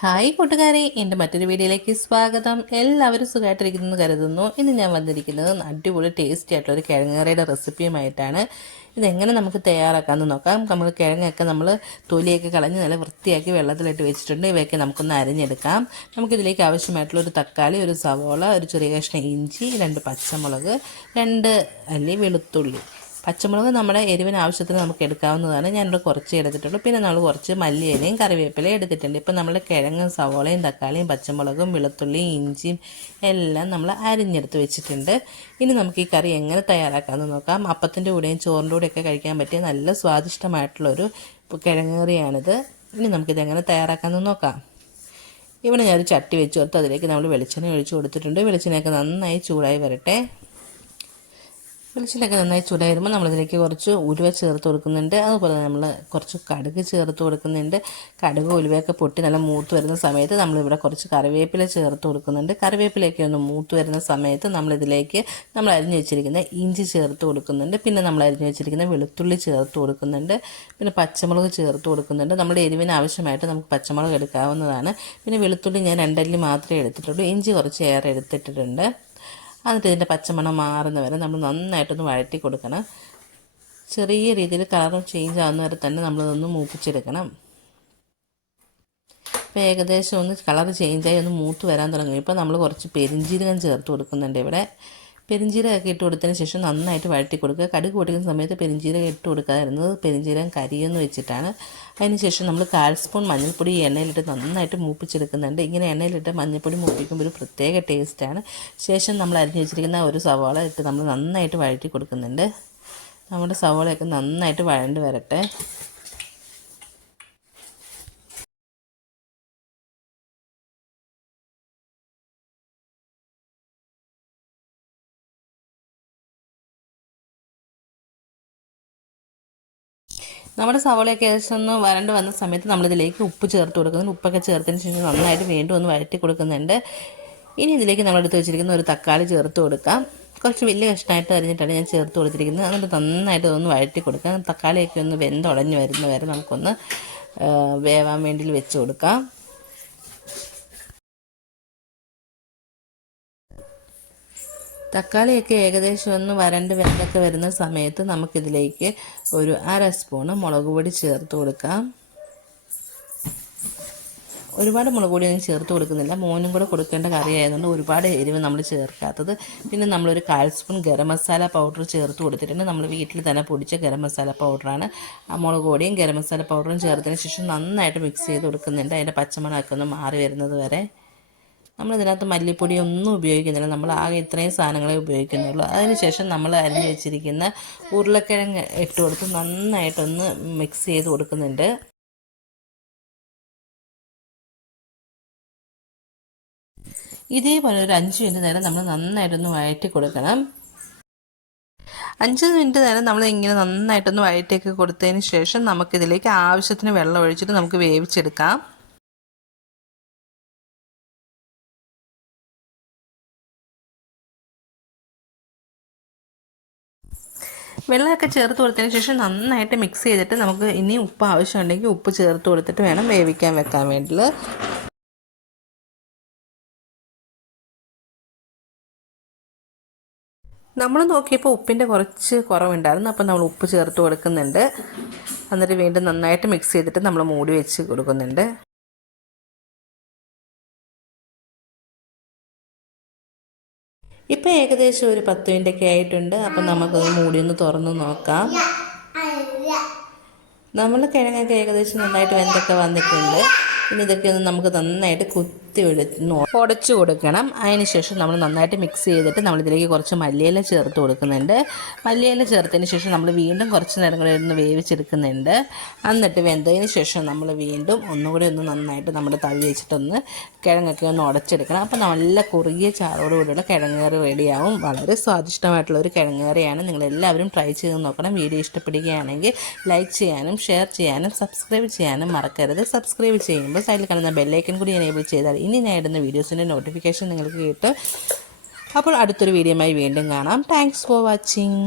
Hi കൂട്ടുകാരെ എന്റെ മറ്റൊരു വീഡിയോയിലേക്ക് സ്വാഗതം. എല്ലാവരും സുഖമായിട്ടിരിക്കുന്നു കരുതുന്നു. ഇന്ന് ഞാൻ വന്നിരിക്കുന്നത് അടിപൊളി ടേസ്റ്റി ആയിട്ടുള്ള ഒരു കിഴങ്ങറിയുടെ റെസിപ്പിയുമായിട്ടാണ് ഇതെങ്ങനെ നമുക്ക് തയ്യാറാക്കാമെന്ന് നോക്കാം. നമ്മൾ കിഴങ്ങൊക്കെ നമ്മൾ തൊലിയൊക്കെ കളഞ്ഞ് നല്ല വൃത്തിയാക്കി വെള്ളത്തിലിട്ട് വെച്ചിട്ടുണ്ട്. ഇവയൊക്കെ നമുക്കൊന്ന് അരിഞ്ഞെടുക്കാം. നമുക്കിതിലേക്ക് ആവശ്യമായിട്ടുള്ള ഒരു തക്കാളി ഒരു സവോള ഒരു ചെറിയ കഷ്ണം ഇഞ്ചി രണ്ട് പച്ചമുളക് രണ്ട് അല്ലി വെളുത്തുള്ളി. പച്ചമുളക് നമ്മുടെ എരിവിന് ആവശ്യത്തിന് നമുക്ക് എടുക്കാവുന്നതാണ്. ഞാനിവിടെ കുറച്ച് എടുത്തിട്ടുള്ളൂ. പിന്നെ നമ്മൾ കുറച്ച് മല്ലിയിലയും കറിവേപ്പിലയും എടുത്തിട്ടുണ്ട്. ഇപ്പം നമ്മൾ കിഴങ്ങും സവോളയും തക്കാളിയും പച്ചമുളകും വെളുത്തുള്ളിയും ഇഞ്ചിയും എല്ലാം നമ്മൾ അരിഞ്ഞെടുത്ത് വെച്ചിട്ടുണ്ട്. ഇനി നമുക്ക് ഈ കറി എങ്ങനെ തയ്യാറാക്കാമെന്ന് നോക്കാം. അപ്പത്തിന്റെ കൂടെയും ചോറിന്റെ കൂടെയൊക്കെ കഴിക്കാൻ പറ്റിയ നല്ല സ്വാദിഷ്ടമായിട്ടുള്ളൊരു കിഴങ്ങ് കറിയാണിത്. ഇനി നമുക്കിത് എങ്ങനെ തയ്യാറാക്കാമെന്ന് നോക്കാം. ഇവിടെ ഞാനൊരു ചട്ടി വെച്ച് കൊടുത്ത് അതിലേക്ക് നമ്മൾ വെളിച്ചെണ്ണ ഒഴിച്ച് കൊടുത്തിട്ടുണ്ട്. വെളിച്ചെണ്ണയൊക്കെ നന്നായി ചൂടായി വരട്ടെ. വെളിച്ചെണ്ണയൊക്കെ നന്നായി ചൂടായിരുമ്പോൾ നമ്മളിതിലേക്ക് കുറച്ച് ഉലുവ ചേർത്ത് കൊടുക്കുന്നുണ്ട്. അതുപോലെ നമ്മൾ കുറച്ച് കടുക് ചേർത്ത് കൊടുക്കുന്നുണ്ട്. കടുക് ഉലുവയൊക്കെ പൊട്ടി നല്ല മൂത്ത് വരുന്ന സമയത്ത് നമ്മളിവിടെ കുറച്ച് കറിവേപ്പില ചേർത്ത് കൊടുക്കുന്നുണ്ട്. കറിവേപ്പിലയൊക്കെ ഒന്ന് മൂത്ത് വരുന്ന സമയത്ത് നമ്മളിതിലേക്ക് നമ്മൾ അരിഞ്ഞു വെച്ചിരിക്കുന്ന ഇഞ്ചി ചേർത്ത് കൊടുക്കുന്നുണ്ട്. പിന്നെ നമ്മൾ അരിഞ്ഞു വെച്ചിരിക്കുന്ന വെളുത്തുള്ളി ചേർത്ത് കൊടുക്കുന്നുണ്ട്. പിന്നെ പച്ചമുളക് ചേർത്ത് കൊടുക്കുന്നുണ്ട്. നമ്മുടെ എരിവിന് ആവശ്യമായിട്ട് നമുക്ക് പച്ചമുളക് എടുക്കാവുന്നതാണ്. പിന്നെ വെളുത്തുള്ളി ഞാൻ രണ്ടല്ലി മാത്രമേ എടുത്തിട്ടുള്ളൂ. ഇഞ്ചി കുറച്ച് ഏറെ എടുത്തിട്ടുണ്ട് എന്നിട്ട് ഇതിന്റെ പച്ചമണം മാറുന്ന വരെ നമ്മൾ നന്നായിട്ടൊന്ന് വഴറ്റി കൊടുക്കണം. ചെറിയ രീതിയിൽ കളർ ചേഞ്ച് ആവുന്ന വരെ തന്നെ നമ്മളിതൊന്ന് മൂപ്പിച്ചെടുക്കണം. ഇപ്പോൾ ഏകദേശം ഒന്ന് കളർ ചേഞ്ചായി ഒന്ന് മൂത്ത് വരാൻ തുടങ്ങി. ഇപ്പോൾ നമ്മൾ കുറച്ച് പെരിഞ്ചീരകം ചേർത്ത് കൊടുക്കുന്നുണ്ട് ഇവിടെ. പെരിഞ്ചീരകമൊക്കെ ഇട്ട് കൊടുത്തതിന് ശേഷം നന്നായിട്ട് വഴറ്റി കൊടുക്കുക. കടുക് പൊട്ടിക്കുന്ന സമയത്ത് പെരിഞ്ചീരകം ഇട്ട് കൊടുക്കാതിരുന്നത് പെരിഞ്ചീരകം കരിയെന്ന് വെച്ചിട്ടാണ്. അതിന് ശേഷം നമ്മൾ കാൽ സ്പൂൺ മഞ്ഞൾപ്പൊടി എണ്ണയിലിട്ട് നന്നായിട്ട് മൂപ്പിച്ചെടുക്കുന്നുണ്ട്. ഇങ്ങനെ എണ്ണയിലിട്ട് മഞ്ഞൾപ്പൊടി മൂപ്പിക്കുമ്പോൾ ഒരു പ്രത്യേക ടേസ്റ്റാണ് ശേഷം നമ്മൾ അരിഞ്ഞ് വെച്ചിരിക്കുന്ന ഒരു സവാള ഇട്ട് നമ്മൾ നന്നായിട്ട് വഴറ്റി കൊടുക്കുന്നുണ്ട്. നമ്മുടെ സവാളയൊക്കെ നന്നായിട്ട് വഴണ്ട് വരട്ടെ. നമ്മുടെ സവോളയൊക്കെ ഏകദേശം ഒന്ന് വരണ്ട് വന്ന സമയത്ത് നമ്മളിതിലേക്ക് ഉപ്പ് ചേർത്ത് കൊടുക്കുന്നുണ്ട് ഉപ്പൊക്കെ ചേർത്തതിന് ശേഷം നന്നായിട്ട് വീണ്ടും ഒന്ന് വഴറ്റി കൊടുക്കുന്നുണ്ട്. ഇനി ഇതിലേക്ക് നമ്മൾ എടുത്ത് വെച്ചിരിക്കുന്ന ഒരു തക്കാളി ചേർത്ത് കൊടുക്കാം. കുറച്ച് വലിയ കഷ്ണമായിട്ട് അരിഞ്ഞിട്ടാണ് ഞാൻ ചേർത്ത് കൊടുത്തിരിക്കുന്നത്. എന്നിട്ട് നന്നായിട്ട് ഒന്ന് വഴറ്റി കൊടുക്കാം. തക്കാളിയൊക്കെ ഒന്ന് വെന്തുടഞ്ഞ് വരുന്ന വരെ നമുക്കൊന്ന് വേവാൻ വേണ്ടി വെച്ച് കൊടുക്കാം. തക്കാളിയൊക്കെ ഏകദേശം ഒന്ന് വരണ്ട് വെന്തൊക്കെ വരുന്ന സമയത്ത് നമുക്കിതിലേക്ക് ഒരു അര സ്പൂണ് മുളക് പൊടി ചേർത്ത് കൊടുക്കാം. ഒരുപാട് മുളക് പൊടിയൊന്നും ചേർത്ത് കൊടുക്കുന്നില്ല. മോനും കൂടെ കൊടുക്കേണ്ട കറി ആയതുകൊണ്ട് ഒരുപാട് എരിവ് നമ്മൾ ചേർക്കാത്തത്. പിന്നെ നമ്മളൊരു കാൽ സ്പൂൺ ഗരം മസാല പൗഡർ ചേർത്ത് കൊടുത്തിട്ടുണ്ട്. നമ്മൾ വീട്ടിൽ തന്നെ പൊടിച്ച ഗരം മസാല പൗഡറാണ്. ആ മുളക് പൊടിയും ഗരം മസാല പൗഡറും ചേർത്തതിന് ശേഷം നന്നായിട്ട് മിക്സ് ചെയ്ത് കൊടുക്കുന്നുണ്ട്. അതിന്റെ പച്ചമണമൊക്കെ ഒന്ന് മാറി വരുന്നത് വരെ. നമ്മളിതിനകത്ത് മല്ലിപ്പൊടി ഒന്നും ഉപയോഗിക്കുന്നില്ല. നമ്മൾ ആകെ ഇത്രയും സാധനങ്ങളെ ഉപയോഗിക്കുന്നുള്ളൂ. അതിനുശേഷം നമ്മൾ അരിഞ്ഞ് വെച്ചിരിക്കുന്ന ഉരുളക്കിഴങ്ങ് ഇട്ട് കൊടുത്ത് നന്നായിട്ടൊന്ന് മിക്സ് ചെയ്ത് കൊടുക്കുന്നുണ്ട്. ഇതേപോലെ ഒരു അഞ്ച് മിനിറ്റ് നേരം നമ്മൾ നന്നായിട്ടൊന്ന് വഴറ്റി കൊടുക്കണം. അഞ്ച് മിനിറ്റ് നേരം നമ്മൾ ഇങ്ങനെ നന്നായിട്ടൊന്ന് വഴറ്റിയൊക്കെ കൊടുത്തതിന് ശേഷം നമുക്കിതിലേക്ക് ആവശ്യത്തിന് വെള്ളം ഒഴിച്ചിട്ട് നമുക്ക് വേവിച്ചെടുക്കാം. വെള്ളമൊക്കെ ചേർത്ത് കൊടുത്തതിന് ശേഷം നന്നായിട്ട് മിക്സ് ചെയ്തിട്ട് നമുക്ക് ഇനി ഉപ്പ് ആവശ്യമുണ്ടെങ്കിൽ ഉപ്പ് ചേർത്ത് കൊടുത്തിട്ട് വേണം വേവിക്കാൻ വെക്കാൻ വേണ്ടിയിട്ട്. നമ്മൾ നോക്കിയപ്പോൾ ഉപ്പിന്റെ കുറച്ച് കുറവുണ്ടായിരുന്നു. അപ്പോൾ നമ്മൾ ഉപ്പ് ചേർത്ത് കൊടുക്കുന്നുണ്ട്. എന്നിട്ട് വീണ്ടും നന്നായിട്ട് മിക്സ് ചെയ്തിട്ട് നമ്മൾ മൂടി വെച്ച് കൊടുക്കുന്നുണ്ട്. ഇപ്പം ഏകദേശം ഒരു പത്ത് മിനിറ്റൊക്കെ ആയിട്ടുണ്ട്. അപ്പം നമുക്കത് മൂടി ഒന്ന് തുറന്ന് നോക്കാം. നമ്മൾ കിഴങ്ങൊക്കെ ഏകദേശം നന്നായിട്ട് വെന്തൊക്കെ വന്നിട്ടുണ്ട്. ഇനി ഇതൊക്കെ ഒന്ന് നമുക്ക് നന്നായിട്ട് കുത്തി എടുത്ത് ഉടച്ചു കൊടുക്കണം. അതിനുശേഷം നമ്മൾ നന്നായിട്ട് മിക്സ് ചെയ്തിട്ട് നമ്മളിതിലേക്ക് കുറച്ച് മല്ലിയില ചേർത്ത് കൊടുക്കുന്നുണ്ട്. മല്ലിയില ചേർത്തതിന് ശേഷം നമ്മൾ വീണ്ടും കുറച്ച് നേരം കൂടെ ഒന്ന് വേവിച്ചെടുക്കുന്നുണ്ട്. എന്നിട്ട് വെന്തതിന് ശേഷം നമ്മൾ വീണ്ടും ഒന്നുകൂടി ഒന്ന് നന്നായിട്ട് നമ്മുടെ തവി വെച്ചിട്ടൊന്ന് കിഴങ്ങൊക്കെ ഒന്ന് ഉടച്ചെടുക്കണം. അപ്പോൾ നല്ല കുറുകിയ ചാറോടുകൂടിയുള്ള കിഴങ്ങേറി റെഡിയാവും. വളരെ സ്വാദിഷ്ടമായിട്ടുള്ള ഒരു കിഴങ്ങേറിയാണ് നിങ്ങളെല്ലാവരും ട്രൈ ചെയ്ത് നോക്കണം. വീഡിയോ ഇഷ്ടപ്പെടുകയാണെങ്കിൽ ലൈക്ക് ചെയ്യാനും ഷെയർ ചെയ്യാനും സബ്സ്ക്രൈബ് ചെയ്യാനും മറക്കരുത്. സബ്സ്ക്രൈബ് ചെയ്യുമ്പോൾ സൈഡിൽ കാണുന്ന ബെല്ലൈക്കൻ കൂടി എനേബിൾ ചെയ്താൽ ഇനി ഞാൻ ഇടുന്ന വീഡിയോസിന്റെ നോട്ടിഫിക്കേഷൻ നിങ്ങൾക്ക് കിട്ടും. അപ്പോൾ അടുത്തൊരു വീഡിയോയുമായി വീണ്ടും കാണാം. Thanks for watching